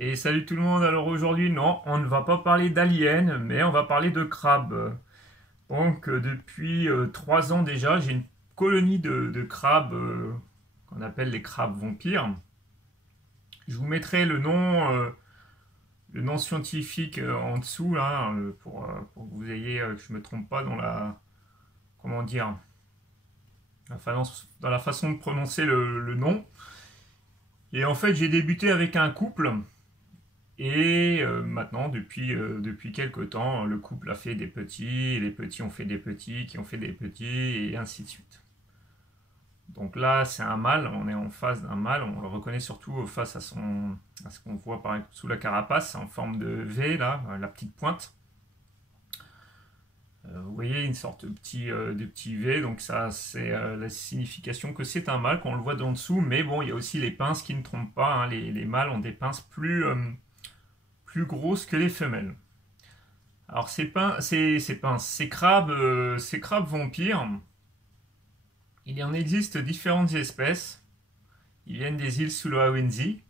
Et salut tout le monde, alors aujourd'hui non, on ne va pas parler d'aliens, mais on va parler de crabes. Donc depuis 3 ans déjà, j'ai une colonie de crabes qu'on appelle les crabes vampires. Je vous mettrai le nom scientifique en dessous là, pour que vous ayez, que je me trompe pas dans la, comment dire, dans la façon de prononcer le nom. Et en fait, j'ai débuté avec un couple. Et maintenant, depuis quelques temps, le couple a fait des petits, et les petits ont fait des petits, qui ont fait des petits, et ainsi de suite. Donc là, c'est un mâle, on est en face d'un mâle, on le reconnaît surtout face à ce qu'on voit sous la carapace, en forme de V, là, la petite pointe. Vous voyez une sorte de petit V, donc ça, c'est la signification que c'est un mâle, qu'on le voit d'en dessous, mais bon, il y a aussi les pinces qui ne trompent pas, hein, les mâles ont des pinces plus grosses que les femelles. Alors ces crabes vampires, il en existe différentes espèces. Ils viennent des îles Sulawesi.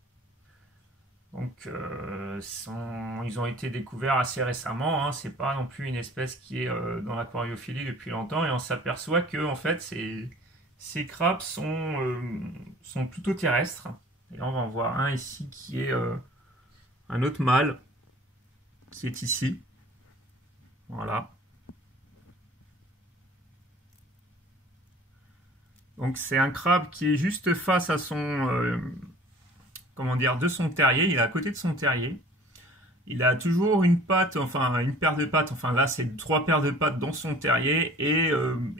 Donc ils ont été découverts assez récemment. Hein. C'est pas non plus une espèce qui est dans l'aquariophilie depuis longtemps. Et on s'aperçoit que en fait ces crabes sont plutôt terrestres. Et là on va en voir un ici qui est un autre mâle qui est ici. Voilà. Donc c'est un crabe qui est juste face à comment dire, de son terrier. Il est à côté de son terrier. Il a toujours une patte, enfin une paire de pattes. Enfin là c'est 3 paires de pattes dans son terrier et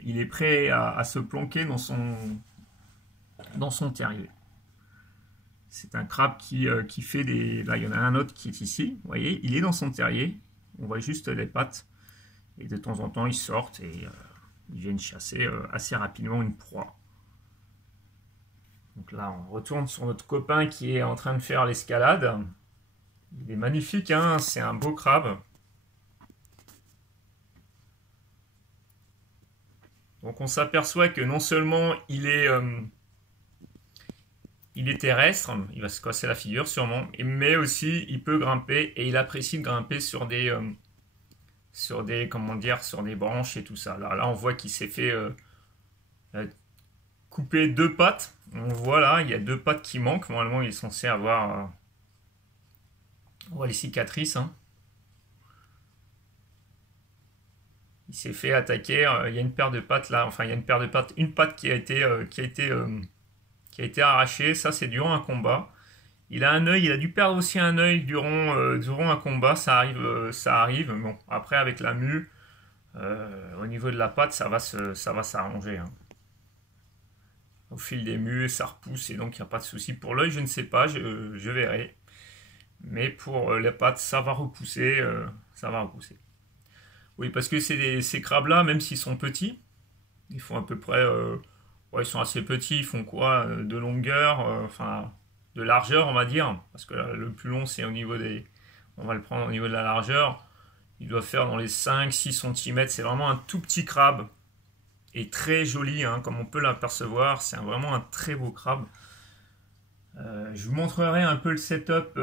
il est prêt à se planquer dans son terrier. C'est un crabe qui fait des... Là il y en a un autre qui est ici. Vous voyez, il est dans son terrier. On voit juste les pattes. Et de temps en temps ils sortent et ils viennent chasser assez rapidement une proie. Donc là, on retourne sur notre copain qui est en train de faire l'escalade. Il est magnifique, hein, c'est un beau crabe. Donc on s'aperçoit que non seulement il est terrestre, il va se casser la figure sûrement, mais aussi il peut grimper et il apprécie de grimper sur des comment dire, sur des branches et tout ça. Là on voit qu'il s'est fait couper 2 pattes. On voit là, il y a 2 pattes qui manquent. Normalement, il est censé avoir... on voit les cicatrices. Hein. Il s'est fait attaquer. Il y a une paire de pattes là. Enfin, il y a une paire de pattes. Une patte qui a été arrachée. Ça, c'est durant un combat. Il a un œil. Il a dû perdre aussi un œil durant un combat. Ça arrive. Bon, après, avec la mue, au niveau de la patte, ça va s'arranger. Hein. Au fil des mues, ça repousse et donc il n'y a pas de souci. Pour l'œil, je ne sais pas, je verrai. Mais pour les pattes, ça va repousser. Oui, parce que ces crabes-là, même s'ils sont petits, ils font à peu près... ouais, ils sont assez petits, ils font quoi de longueur, enfin, de largeur, on va dire. Parce que le plus long, c'est au niveau des... On va le prendre au niveau de la largeur. Il doit faire dans les 5-6 cm. C'est vraiment un tout petit crabe. Et très joli, hein, comme on peut l'apercevoir. C'est vraiment un très beau crabe. Je vous montrerai un peu le setup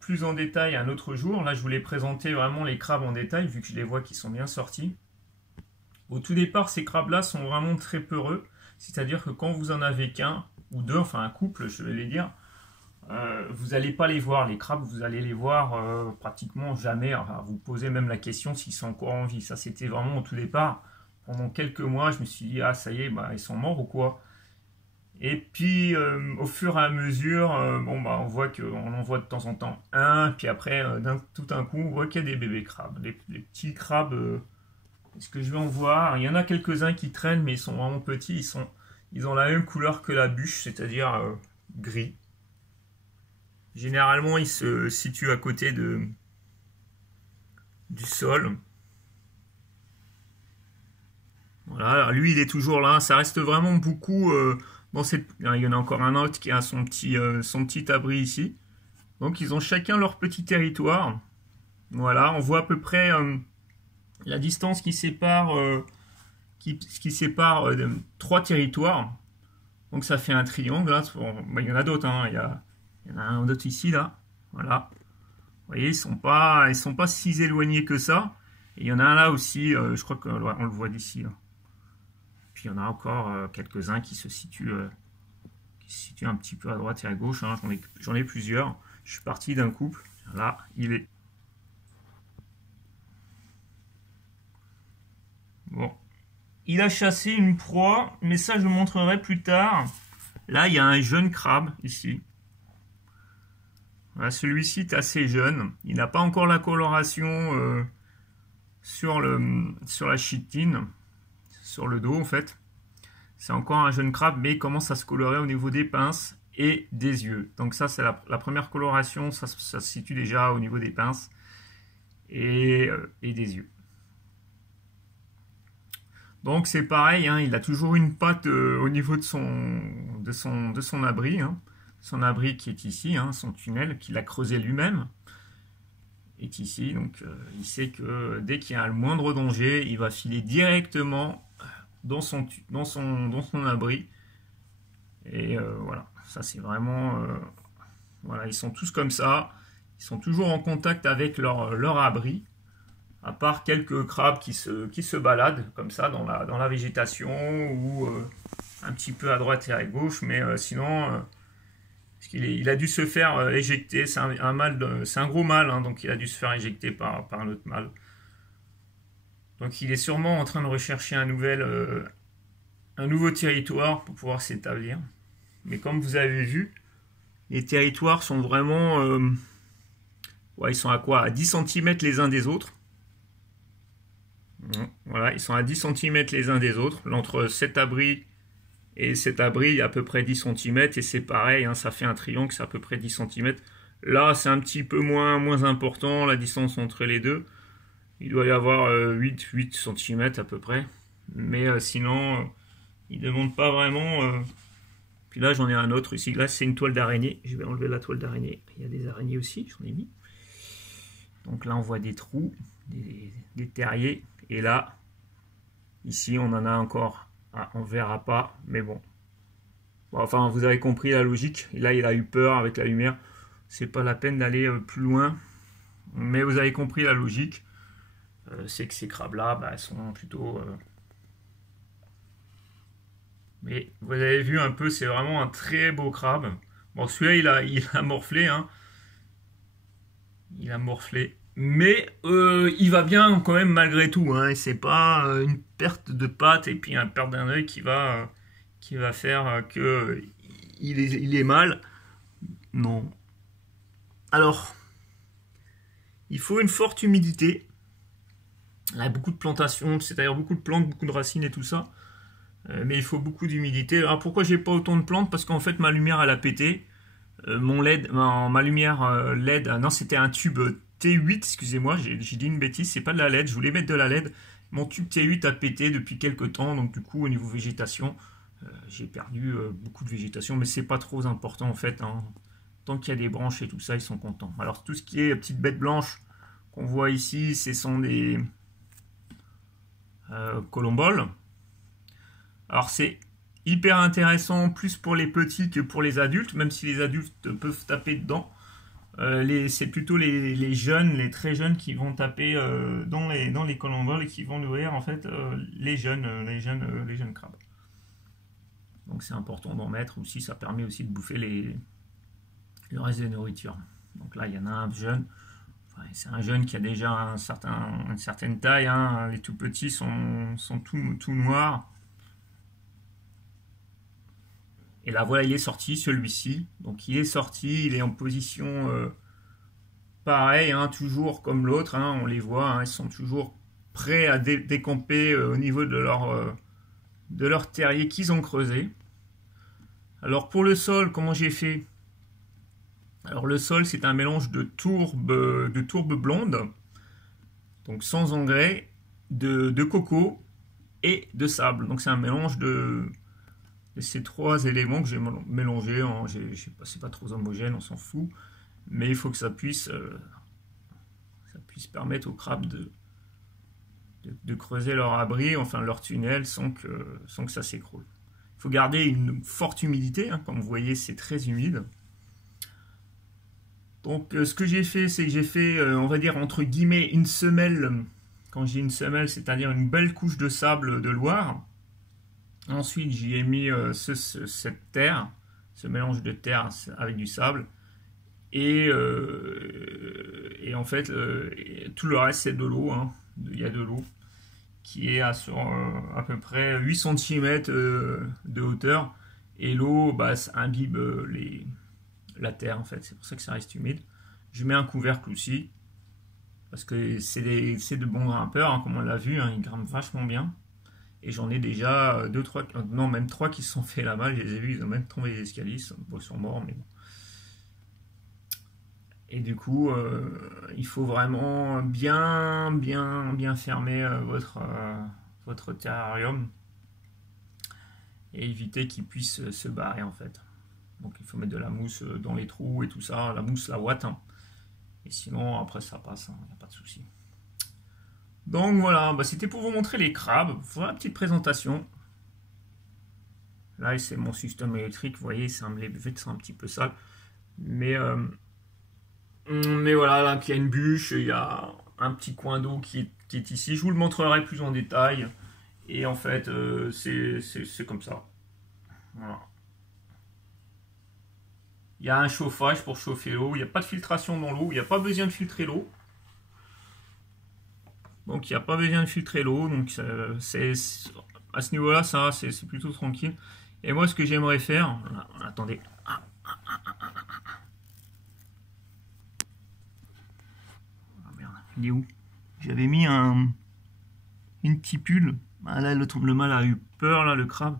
plus en détail un autre jour. Là, je voulais présenter vraiment les crabes en détail, vu que je les vois qui sont bien sortis. Au tout départ, ces crabes-là sont vraiment très peureux. C'est-à-dire que quand vous en avez qu'un ou deux, enfin un couple, je vais les dire, vous n'allez pas les voir. Les crabes, vous allez les voir pratiquement jamais. Enfin, vous posez même la question s'ils sont encore en vie. Ça, c'était vraiment au tout départ. Pendant quelques mois, je me suis dit, ah ça y est, bah, ils sont morts ou quoi? Et puis, au fur et à mesure, bon, bah, on voit qu'on en voit de temps en temps un, puis après, tout un coup, on voit qu'il y a des bébés crabes. Les petits crabes, est-ce que je vais en voir? Il y en a quelques-uns qui traînent, mais ils sont vraiment petits. Ils ont la même couleur que la bûche, c'est-à-dire gris. Généralement, ils se situent à côté du sol. Voilà, lui il est toujours là, ça reste vraiment beaucoup dans cette... Il y en a encore un autre qui a son petit abri ici. Donc ils ont chacun leur petit territoire. Voilà, on voit à peu près la distance qui sépare, qui sépare 3 territoires. Donc ça fait un triangle. Hein. Bon, il y en a d'autres, hein. Il y en a un d'autre ici, là. Voilà. Vous voyez, ils sont pas si éloignés que ça. Et il y en a un là aussi, je crois qu'on le voit d'ici. Puis il y en a encore quelques-uns qui se situent un petit peu à droite et à gauche. Hein. J'en ai plusieurs. Je suis parti d'un couple. Là, il est. Bon. Il a chassé une proie, mais ça je le montrerai plus tard. Là, il y a un jeune crabe ici. Voilà, celui-ci est assez jeune. Il n'a pas encore la coloration sur la chitine, sur le dos en fait. C'est encore un jeune crabe, mais il commence à se colorer au niveau des pinces et des yeux. Donc ça, c'est la première coloration. Ça se situe déjà au niveau des pinces et des yeux. Donc c'est pareil, hein, il a toujours une patte au niveau de son abri. Hein. Son abri qui est ici, hein, son tunnel qu'il a creusé lui-même est ici. Donc il sait que dès qu'il y a le moindre danger, il va filer directement dans son abri. Et voilà, ça c'est vraiment... voilà, ils sont tous comme ça. Ils sont toujours en contact avec leur abri. À part quelques crabes qui se baladent comme ça dans la végétation ou un petit peu à droite et à gauche, mais sinon, parce il a dû se faire éjecter, c'est un gros mâle, hein, donc il a dû se faire éjecter par un autre mâle. Donc il est sûrement en train de rechercher un nouveau territoire pour pouvoir s'établir. Mais comme vous avez vu, les territoires sont vraiment... ouais, ils sont à quoi? À 10 cm les uns des autres. Voilà, ils sont à 10 cm les uns des autres. Entre cet abri et cet abri, il y a à peu près 10 cm. Et c'est pareil, hein, ça fait un triangle, c'est à peu près 10 cm. Là, c'est un petit peu moins important, la distance entre les deux. Il doit y avoir 8 cm à peu près. Mais sinon, il ne demande pas vraiment... Puis là, j'en ai un autre ici. Là, c'est une toile d'araignée. Je vais enlever la toile d'araignée. Il y a des araignées aussi, j'en ai mis. Donc là, on voit des trous, des terriers. Et là, ici, on en a encore. Ah, on ne verra pas, mais bon. Enfin, vous avez compris la logique. Et là, il a eu peur avec la lumière. C'est pas la peine d'aller plus loin. Mais vous avez compris la logique. C'est que ces crabes-là, bah, sont plutôt... Mais vous avez vu un peu, c'est vraiment un très beau crabe. Bon, celui-là, il a morflé. Hein. Il a morflé. Mais il va bien quand même malgré tout. Hein, et c'est pas une perte de patte et puis une perte d'un œil qui va faire que il est mal. Non. Alors, il faut une forte humidité. Il y a beaucoup de plantations, c'est-à-dire beaucoup de plantes, beaucoup de racines et tout ça. Mais il faut beaucoup d'humidité. Alors pourquoi j'ai pas autant de plantes? Parce qu'en fait ma lumière elle a pété. Mon LED, ma lumière LED, non c'était un tube T8, excusez-moi, j'ai dit une bêtise, c'est pas de la LED, je voulais mettre de la LED. Mon tube T8 a pété depuis quelques temps, donc du coup au niveau végétation, j'ai perdu beaucoup de végétation, mais c'est pas trop important en fait. Hein. Tant qu'il y a des branches et tout ça, ils sont contents. Alors tout ce qui est petites bêtes blanches qu'on voit ici, ce sont des colomboles. Alors c'est hyper intéressant plus pour les petits que pour les adultes, même si les adultes peuvent taper dedans. C'est plutôt les jeunes, les très jeunes qui vont taper dans les colomboles et qui vont nourrir en fait les jeunes crabes. Donc c'est important d'en mettre aussi, ça permet aussi de bouffer le reste des nourritures. Donc là il y en a un jeune, enfin, c'est un jeune qui a déjà une certaine taille, hein. Les tout petits sont tout noirs. Et là, voilà, il est sorti, celui-ci. Donc, il est sorti, il est en position pareille, hein, toujours comme l'autre. Hein, on les voit, hein, ils sont toujours prêts à décamper au niveau de leur terrier qu'ils ont creusé. Alors, pour le sol, comment j'ai fait? Alors, le sol, c'est un mélange de tourbe blonde, donc sans engrais, de coco et de sable. Donc, c'est un mélange de ces trois éléments que j'ai mélangés, c'est pas trop homogène, on s'en fout, mais il faut que ça puisse permettre aux crabes de creuser leur abri, enfin leur tunnel, sans que ça s'écroule. Il faut garder une forte humidité, hein, comme vous voyez c'est très humide. Donc ce que j'ai fait, c'est que j'ai fait, on va dire entre guillemets, une semelle. Quand je dis une semelle, c'est-à-dire une belle couche de sable de Loire. Ensuite, j'y ai mis cette terre, ce mélange de terre avec du sable. Et en fait, tout le reste, c'est de l'eau. Hein. Il y a de l'eau qui est sur à peu près 8 cm de hauteur. Et l'eau ça imbibe la terre, en fait. C'est pour ça que ça reste humide. Je mets un couvercle aussi. Parce que c'est de bons grimpeurs, hein, comme on l'a vu. Hein, ils grimpent vachement bien. Et j'en ai déjà 2, 3, non, même 3 qui se sont fait la malle. Je les ai vus, ils ont même tombé les escaliers. Ils sont morts, mais bon. Et du coup, il faut vraiment bien fermer votre terrarium et éviter qu'il puisse se barrer en fait. Donc il faut mettre de la mousse dans les trous et tout ça, la mousse, la ouate. Hein. Et sinon, après ça passe, il n'y a pas de souci. Donc voilà, c'était pour vous montrer les crabes. Voilà la petite présentation. Là, c'est mon système électrique, vous voyez, les buvettes sont un petit peu sales. Mais voilà, là, il y a une bûche, il y a un petit coin d'eau qui est ici. Je vous le montrerai plus en détail. Et en fait, c'est comme ça. Voilà. Il y a un chauffage pour chauffer l'eau. Il n'y a pas de filtration dans l'eau. Il n'y a pas besoin de filtrer l'eau. Donc, il n'y a pas besoin de filtrer l'eau. Donc, à ce niveau-là, ça, c'est plutôt tranquille. Et moi, ce que j'aimerais faire... Attendez. Il est où? J'avais mis une tipule. Là, le mâle a eu peur, là, le crabe.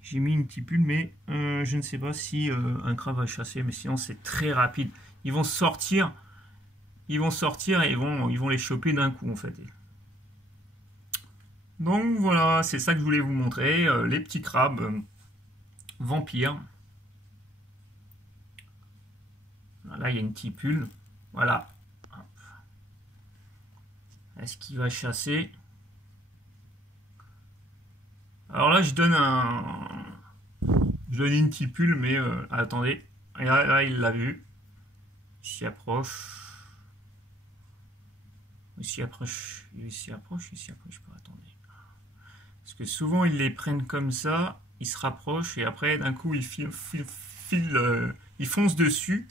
J'ai mis une tipule, mais je ne sais pas si un crabe va chasser. Mais sinon, c'est très rapide. Ils vont sortir et ils vont les choper d'un coup, en fait. Donc, voilà, c'est ça que je voulais vous montrer. Les petits crabes vampires. Là, il y a une tipule. Voilà. Est-ce qu'il va chasser? Alors là, je donne une tipule, mais attendez. Là, il l'a vu. Il s'y approche. Il s'y approche. Attendez. Parce que souvent, ils les prennent comme ça. Ils se rapprochent et après, d'un coup, ils foncent dessus.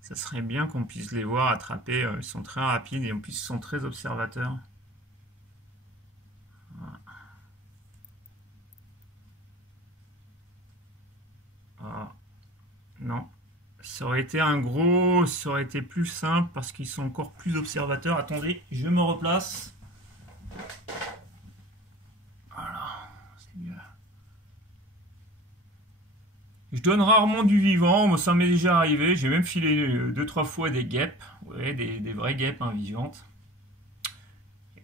Ça serait bien qu'on puisse les voir attraper. Ils sont très rapides et en plus, ils sont très observateurs. Voilà. Ah. Non. Ça aurait été plus simple parce qu'ils sont encore plus observateurs. Attendez, je me replace. Voilà. Je donne rarement du vivant, moi ça m'est déjà arrivé. J'ai même filé 2-3 fois des guêpes, ouais, des vraies guêpes vivantes.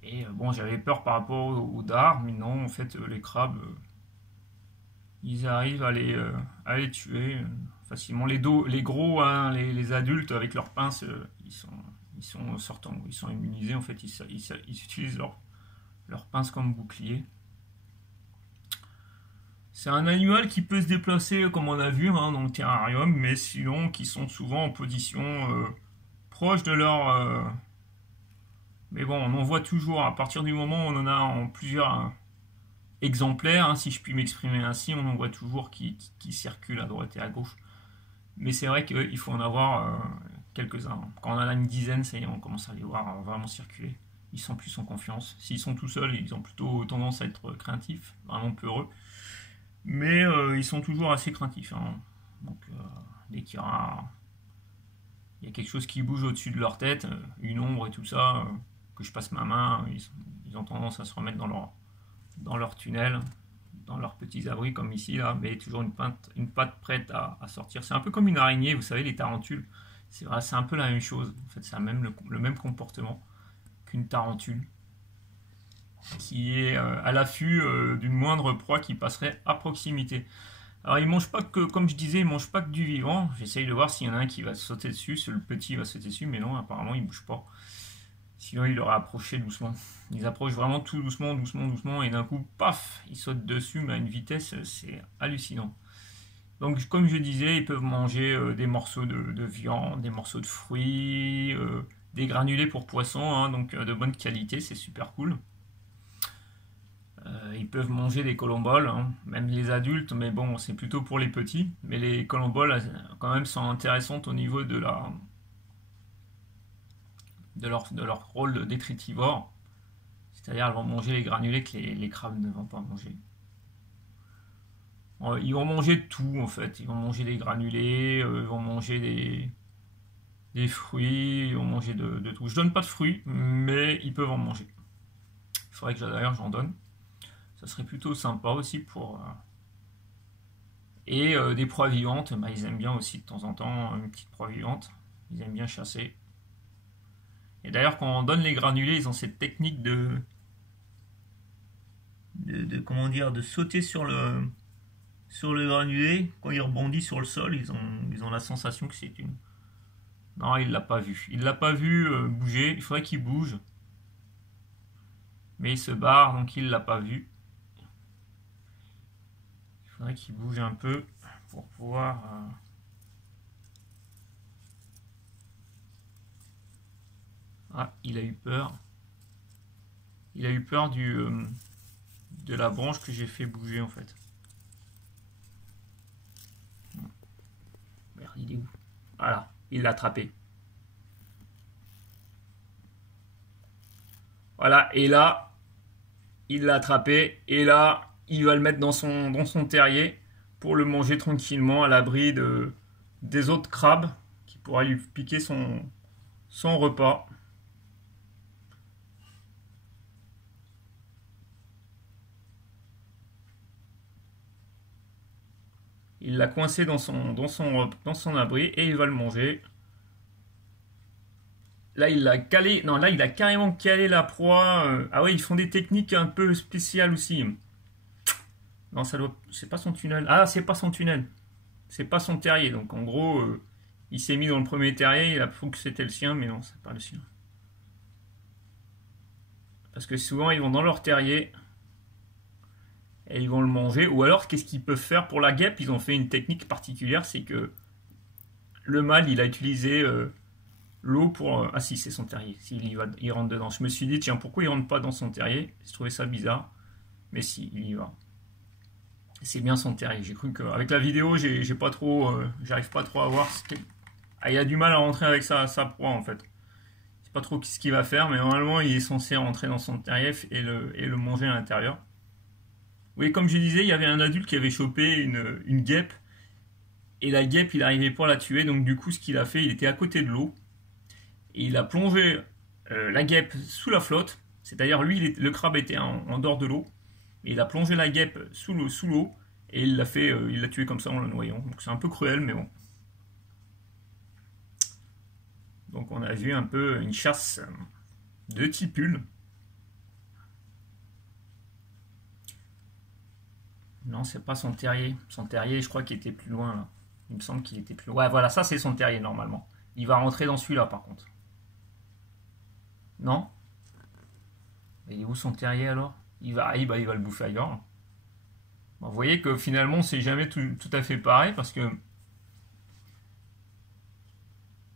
Et bon, j'avais peur par rapport aux dards, mais non, en fait, les crabes, ils arrivent à les tuer facilement. Les gros, hein, les adultes avec leurs pinces, ils sont immunisés, en fait, ils utilisent leurs pinces comme bouclier. C'est un animal qui peut se déplacer, comme on a vu hein, dans le terrarium, mais sinon qui sont souvent en position proche de leur... Mais bon, on en voit toujours, à partir du moment où on en a en plusieurs exemplaires, hein, si je puis m'exprimer ainsi, on en voit toujours qui circulent à droite et à gauche. Mais c'est vrai qu'il faut en avoir quelques-uns. Quand on en a une dizaine, ça y est, on commence à les voir vraiment circuler. Ils sont plus en confiance. S'ils sont tout seuls, ils ont plutôt tendance à être craintifs, vraiment peureux. Mais ils sont toujours assez craintifs. Hein. Donc, dès qu'il y a quelque chose qui bouge au-dessus de leur tête, une ombre et tout ça, que je passe ma main, ils ont tendance à se remettre dans leur tunnel, dans leurs petits abris, comme ici, là, mais toujours une patte prête à sortir. C'est un peu comme une araignée, vous savez, les tarentules. C'est vrai, c'est un peu la même chose. En fait, c'est le même comportement qu'une tarentule, qui est à l'affût d'une moindre proie qui passerait à proximité. Alors, ils mangent pas que, comme je disais, ils mangent pas que du vivant. J'essaye de voir s'il y en a un qui va sauter dessus. Le petit va sauter dessus, mais non, apparemment, il bouge pas. Sinon, il aurait approché doucement. Ils approchent vraiment tout doucement, et d'un coup, paf, ils sautent dessus, mais à une vitesse, c'est hallucinant. Donc, comme je disais, ils peuvent manger des morceaux de viande, des morceaux de fruits, des granulés pour poissons, hein, donc de bonne qualité, c'est super cool. Ils peuvent manger des colomboles, hein, même les adultes, mais bon, c'est plutôt pour les petits. Mais les colomboles, quand même, sont intéressantes au niveau de leur rôle de détritivore. C'est-à-dire, elles vont manger les granulés que les crabes ne vont pas manger. Ils vont manger tout, en fait. Ils vont manger des granulés, ils vont manger des fruits, ils vont manger de tout. Je donne pas de fruits, mais ils peuvent en manger. Il faudrait que d'ailleurs j'en donne. Ça serait plutôt sympa aussi pour. Et des proies vivantes, bah, ils aiment bien aussi de temps en temps une petite proie vivante. Ils aiment bien chasser. Et d'ailleurs, quand on donne les granulés, ils ont cette technique comment dire, de sauter sur le granulé. Quand il rebondit sur le sol, ils ont la sensation que c'est une. Non, il l'a pas vu. Il l'a pas vu bouger. Il faudrait qu'il bouge. Mais il se barre, donc il l'a pas vu. Il faudrait qu'il bouge un peu pour pouvoir. Ah, il a eu peur. Il a eu peur de la branche que j'ai fait bouger en fait. Merde, il est où? Voilà, il l'a attrapé. Voilà, et là, il l'a attrapé. Et là, il va le mettre dans son terrier pour le manger tranquillement à l'abri des autres crabes qui pourraient lui piquer son repas. Il l'a coincé dans son abri et il va le manger. Là, il l'a calé. Non, là, il a carrément calé la proie. Ah ouais, ils font des techniques un peu spéciales aussi. Non, ça doit. C'est pas son tunnel. Ah, c'est pas son tunnel. C'est pas son terrier. Donc, en gros, il s'est mis dans le premier terrier. Il a cru que c'était le sien, mais non, c'est pas le sien. Parce que souvent, ils vont dans leur terrier et ils vont le manger. Ou alors, qu'est-ce qu'ils peuvent faire pour la guêpe? Ils ont fait une technique particulière, c'est que le mâle, il a utilisé l'eau pour. Ah si, c'est son terrier. Il rentre dedans. Je me suis dit, tiens, pourquoi il rentre pas dans son terrier? J'ai trouvé ça bizarre. Mais si, il y va. C'est bien son terrier. J'ai cru qu'avec la vidéo, j'ai pas trop, j'arrive pas trop à voir. Ah, il a du mal à rentrer avec sa proie en fait. Je sais pas trop ce qu'il va faire, mais normalement, il est censé rentrer dans son terrier et le manger à l'intérieur. Oui, comme je disais, il y avait un adulte qui avait chopé une guêpe. Et la guêpe, il n'arrivait pas à la tuer. Donc du coup, ce qu'il a fait, il était à côté de l'eau. Et il a plongé la guêpe sous la flotte. C'est-à-dire, lui, le crabe était en dehors de l'eau. Et il a plongé la guêpe sous l'eau. Et il l'a tué comme ça en le noyant. Donc c'est un peu cruel, mais bon. Donc on a vu un peu une chasse de tipules. Non, c'est pas son terrier. Son terrier, je crois qu'il était plus loin là. Il me semble qu'il était plus loin. Ouais, voilà, ça c'est son terrier normalement. Il va rentrer dans celui-là par contre. Non? Il est où son terrier alors? Il va le bouffer ailleurs. Bon, vous voyez que finalement c'est jamais tout à fait pareil parce que.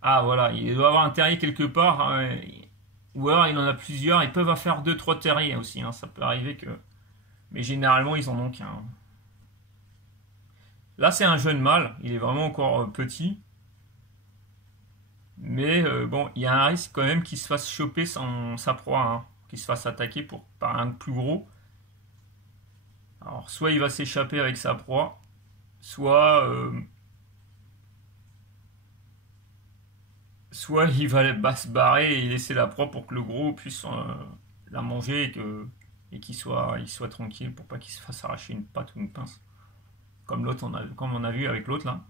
Ah voilà, il doit avoir un terrier quelque part. Hein, ou alors il en a plusieurs. Ils peuvent en faire deux, trois terriers aussi. Hein, ça peut arriver que. Mais généralement ils en ont qu'un. Là c'est un jeune mâle. Il est vraiment encore petit. Mais bon, il y a un risque quand même qu'il se fasse choper sa proie. Hein, qu'il se fasse attaquer par un plus gros. Alors soit il va s'échapper avec sa proie. Soit il va se barrer et laisser la proie pour que le gros puisse la manger et il soit tranquille pour pas qu'il se fasse arracher une patte ou une pince. Comme on a vu avec l'autre là.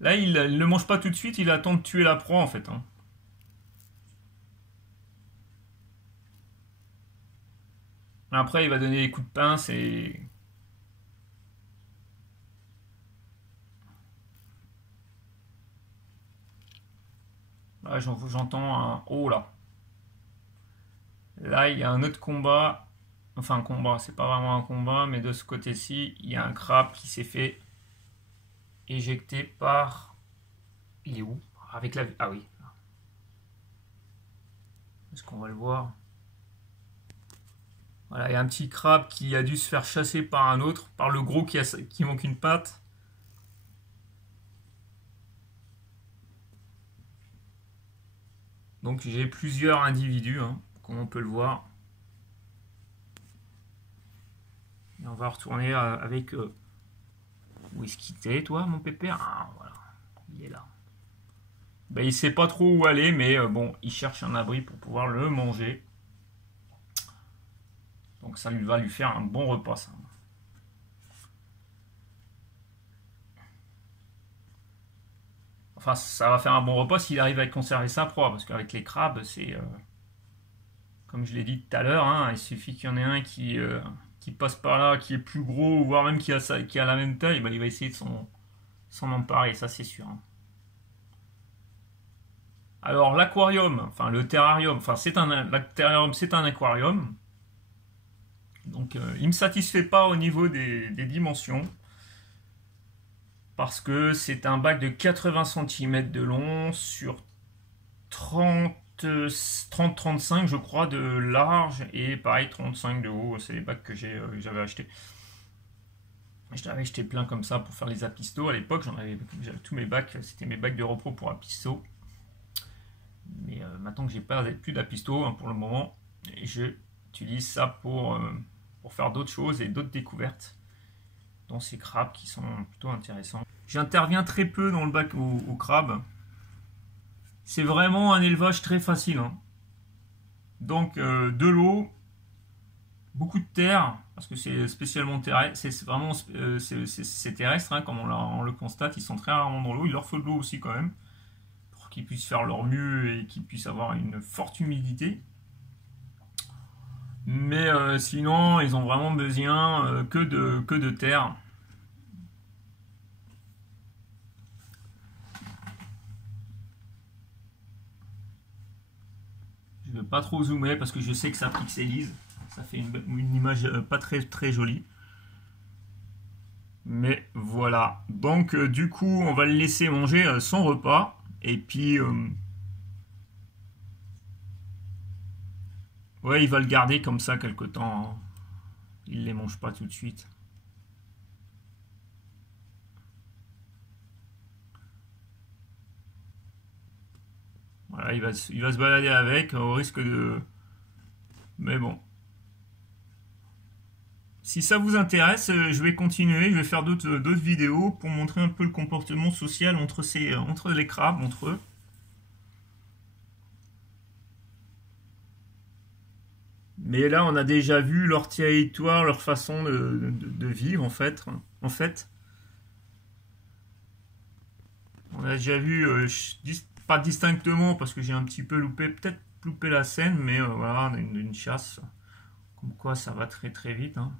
Là, il ne le mange pas tout de suite, il attend de tuer la proie en fait. Hein. Après, il va donner des coups de pince et. Là, j'entends un. Oh là! Là, il y a un autre combat. Enfin, un combat, c'est pas vraiment un combat, mais de ce côté-ci, il y a un crabe qui s'est fait éjecté par... Il est où? Avec la... Ah oui. Est-ce qu'on va le voir? Voilà, il y a un petit crabe qui a dû se faire chasser par un autre, par le gros qui manque une patte. Donc j'ai plusieurs individus, hein, comme on peut le voir. Et on va retourner avec... Où est-ce qu'il était, toi, mon pépère? Ah, voilà, il est là. Ben, il sait pas trop où aller, mais bon, il cherche un abri pour pouvoir le manger. Donc ça va lui faire un bon repas, ça. Enfin, ça va faire un bon repas s'il arrive à conserver sa proie, parce qu'avec les crabes, c'est... comme je l'ai dit tout à l'heure, hein, il suffit qu'il y en ait un qui passe par là, qui est plus gros, voire même qui a la même taille, ben, il va essayer de s'en emparer, ça c'est sûr. Hein. Alors l'aquarium, enfin le terrarium, enfin l'aquarium c'est un aquarium. Donc il ne me satisfait pas au niveau des dimensions. Parce que c'est un bac de 80 cm de long sur 30-35 je crois de large et pareil 35 de haut. C'est les bacs que j'avais acheté. Je l'avais acheté plein comme ça pour faire les apistos. À l'époque, j'avais tous mes bacs, c'était mes bacs de repos pour apistos. Mais maintenant que j'ai plus d'apistos hein, pour le moment, j'utilise ça pour faire d'autres choses et d'autres découvertes dans ces crabes qui sont plutôt intéressants. J'interviens très peu dans le bac aux crabes. C'est vraiment un élevage très facile. Hein. Donc de l'eau, beaucoup de terre, parce que c'est spécialement terrestre, c'est vraiment c'est terrestre, hein, comme on le constate, ils sont très rarement dans l'eau, il leur faut de l'eau aussi quand même, pour qu'ils puissent faire leur mieux et qu'ils puissent avoir une forte humidité. Mais sinon, ils ont vraiment besoin que de terre. Je ne vais pas trop zoomer parce que je sais que ça pixelise. Ça fait une image pas très jolie. Mais voilà. Donc du coup, on va le laisser manger son repas. Et puis... ouais, il va le garder comme ça quelque temps. Hein. Il ne les mange pas tout de suite. Voilà, il va se balader avec, au risque de... Mais bon. Si ça vous intéresse, je vais continuer, je vais faire d'autres vidéos pour montrer un peu le comportement social entre les crabes, entre eux. Mais là, on a déjà vu leur territoire, leur façon de vivre, en fait. On a déjà vu, pas distinctement, parce que j'ai un petit peu peut-être loupé la scène, mais voilà, une chasse. Comme quoi, ça va très très vite. Hein.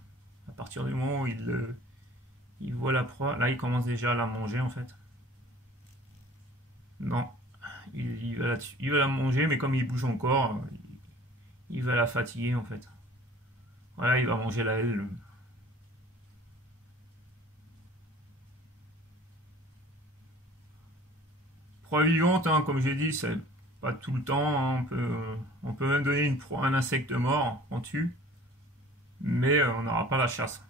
À partir du moment où il voit la proie, là, il commence déjà à la manger, en fait. Non, il va la manger, mais comme il bouge encore, il va la fatiguer, en fait. Voilà, il va manger la aile. Proie vivante, hein, comme j'ai dit, c'est pas tout le temps. Hein, on peut même donner une proie à un insecte mort, on tue, mais on n'aura pas la chasse.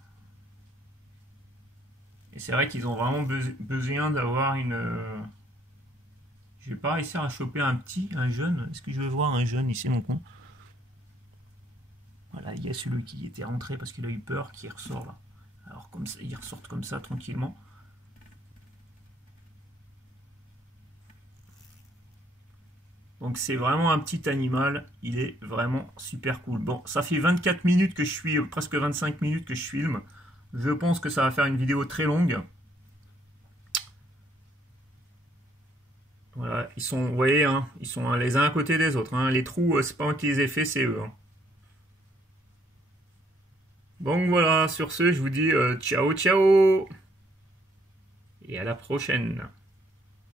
Et c'est vrai qu'ils ont vraiment besoin d'avoir une... Je vais pas réussir à choper un jeune. Est-ce que je vais voir un jeune ici, mon con? Voilà, il y a celui qui était rentré parce qu'il a eu peur, qui ressort là. Alors comme ça, ils ressortent comme ça tranquillement. Donc c'est vraiment un petit animal, il est vraiment super cool. Bon, ça fait 24 minutes que je suis, presque 25 minutes que je filme. Je pense que ça va faire une vidéo très longue. Voilà, ils sont, vous voyez, hein, ils sont les uns à côté des autres. Hein. Les trous, c'est pas moi qui les ai fait, c'est eux. Hein. Bon voilà, sur ce, je vous dis ciao ciao et à la prochaine.